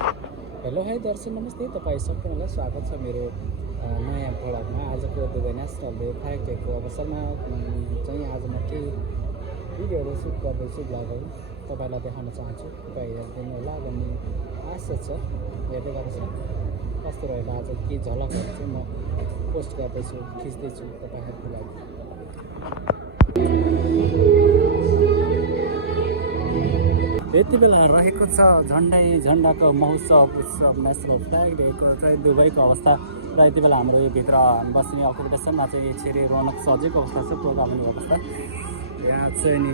Hello hi दर्शक नमस्ते, तपाईँ सम्पूर्णलाई स्वागत छ मेरो नयाँ भ्लगमा। आजको दुबई नेसनल डे फ्ल्याग डेको अवसरमा चाहिँ आज म केही भिडियोहरू सुट गर्दैछु, भ्लगहरू तपाईँलाई देखाउन चाहन्छु। तपाईँ हेरिदिनु होला भन्ने आशा छ। हेर्दै गर्नुहोस् न कस्तो रहेको आज के झलकहरू चाहिँ म पोस्ट गर्दैछु, खिच्दैछु तपाईँहरूको लागि। यति बेला रहेको छ झन्डाको महोत्सव उत्सव नेसनल फ्ल्याग डेको चाहिँ दुबईको अवस्था र यति बेला हाम्रो यो भित्र बस्ने अकोमोडेसनमा चाहिँ यसरी रौनक सजेको अवस्था छ। प्रोग्रामिङ अवस्था यहाँ चाहिँ नि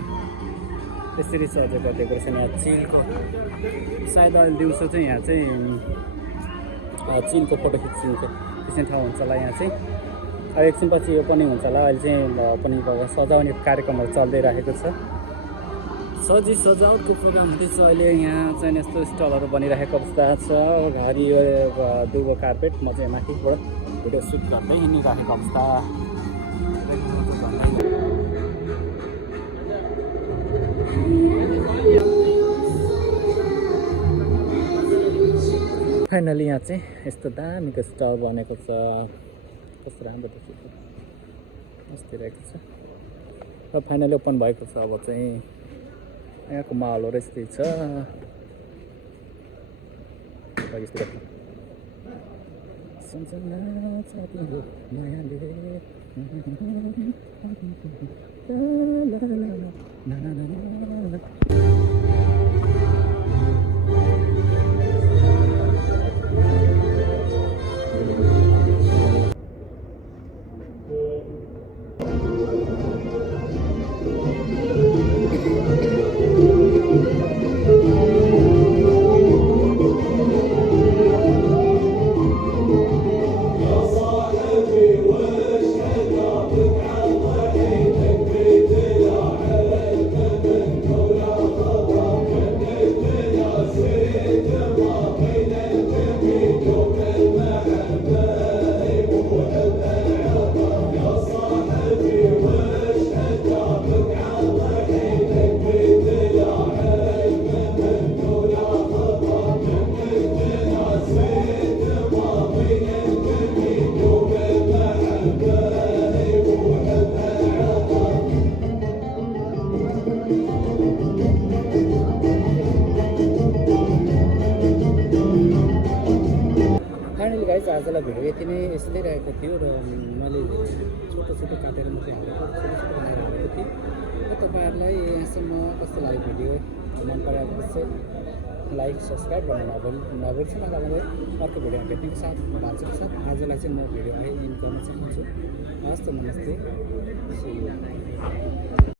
यसरी सजेको डेकोरेसन। यहाँ चिलको सायद अहिले दिउँसो चाहिँ यहाँ चाहिँ चिलको फोटो खिच्ने ठाउँ हुन्छ होला। यहाँ चाहिँ एकछिनपछि यो पनि हुन्छ होला। अहिले चाहिँ पनि सजाउने कार्यक्रमहरू चल्दै रहेको छ। सजावटको प्रोग्राम हुँदैछ अहिले। यहाँ चाहिँ यस्तो स्टलहरू बनिरहेको अवस्था छ। घरि यो दुबो कार्पेट म चाहिँ माथिबाट भिडियो सुट गर्दै हिँडिरहेको अवस्था। फाइनली यहाँ चाहिँ यस्तो दामीको स्टल बनेको छ। कस्तो राम्रो देखिएको मस्ती रहेको छ र फाइनली ओपन भएको छ। अब चाहिँ यहाँको माहौलहरू यस्तै छ। गाइस आजलाई भिडियो यति नै यस्तै रहेको थियो र मैले छोटो काटेर मात्रै हालेको, छोटो बनाएर हालेको थिएँ। तपाईँहरूलाई यहाँसम्म कस्तो लाग्यो भिडियो, मन पराएको चाहिँ लाइक सब्सक्राइब गर्न नबिर्सनु होला। भन्दै अर्को भिडियोमा भेट्नेको साथ भान्साको साथ आजलाई चाहिँ म भिडियो इन गर्न चाहन्छु। हस्त नमस्ते, सी यू।